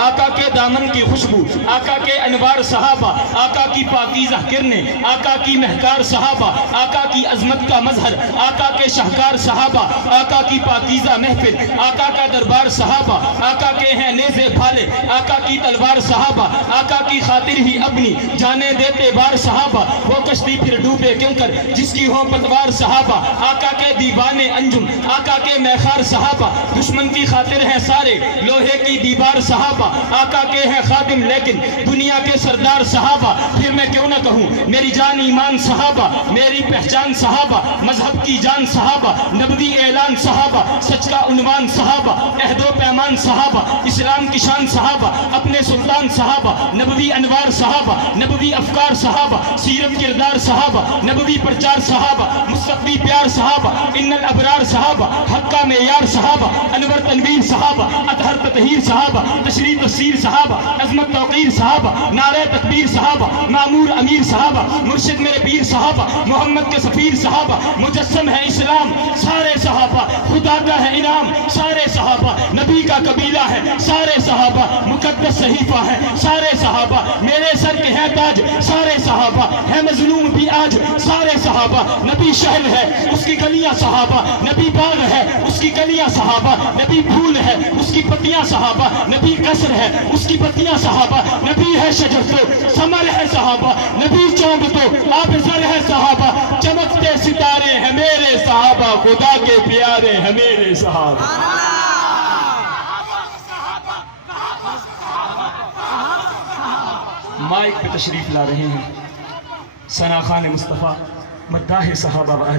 آقا کے دامن کی خوشبو، آقا کے انوار صحابہ، آقا کی پاکیزہ کرنیں، آقا کی مہکار صحابہ، آقا کی عظمت کا مظہر، آقا کے شاہکار صحابہ، آقا کی پاکیزہ محفل، آقا کا دربار صحابہ، آقا کے ہیں نیزے بھالے، آقا کی تلوار صحابہ، آقا کی خاطر ہی اپنی جانے دیتے بار صحابہ، وہ کشتی پھر ڈوبے کیوں کر جس کی ہو پتوار صحابہ، آقا کے دیوانے انجم، آقا کے میخار صحابہ، دشمن کی خاطر ہیں سارے لوہے کی دیوار صحابہ، آقا کے ہیں خادم لیکن دنیا کے سردار صحابہ، پھر میں کیوں نہ کہوں میری جان ایمان صحابہ، میری پہچان صحابہ، مذہب کی جان صحابہ، نبوی اعلان صحابہ، سچ کا عنوان صحابہ، عہد و پیمان صحابہ، اسلام کی شان صحابہ، اپنے سلطان صحابہ، نبوی انوار صحابہ، نبوی افکار صحابہ، سیرت کردار صحابہ، نبوی پرچار صحابہ، مصطفی پیار صحابہ، ان الابرار صحابہ، حق کا معیار صحابہ، انور تنویر صحابہ، اطہر تطہیر صحابہ، تشریح تفسیر صحابہ، عظمت توقیر صحابہ، نعرہ تکبیر صحابہ، معمور امیر صحابہ، مرشد میرے پیر صحابہ، محمد کے سفیر صحابہ، مجسم ہے اسلام سارے صحابہ، خدا کا ہے انعام سارے صحابہ، نبی کا قبیلہ ہے سارے صحابہ، مقدس صحیفہ ہے سارے صحابہ، میرے سر کے ہیں تاج سارے صحابہ، ہے مظلوم بھی آج سارے صحابہ، نبی شہر ہے اس کی گلیاں صحابہ، نبی باغ ہے اس کی گلیاں صحابہ، نبی پھول ہے اس کی پتیاں صحابہ، نبی قصر ہے اس کی پتیاں صحابہ، نبی ہے شجر تو ثمر ہے صحابہ، نبی چاند تو آب زر ہے صحابہ، چمکتے ستارے ہیں میرے صحابہ، خدا کے پیارے ہیں میرے صحابہ۔ مائک پہ تشریف لا رہے ہیں ثنا خان مصطفیٰ، مداح صحابہ و اہل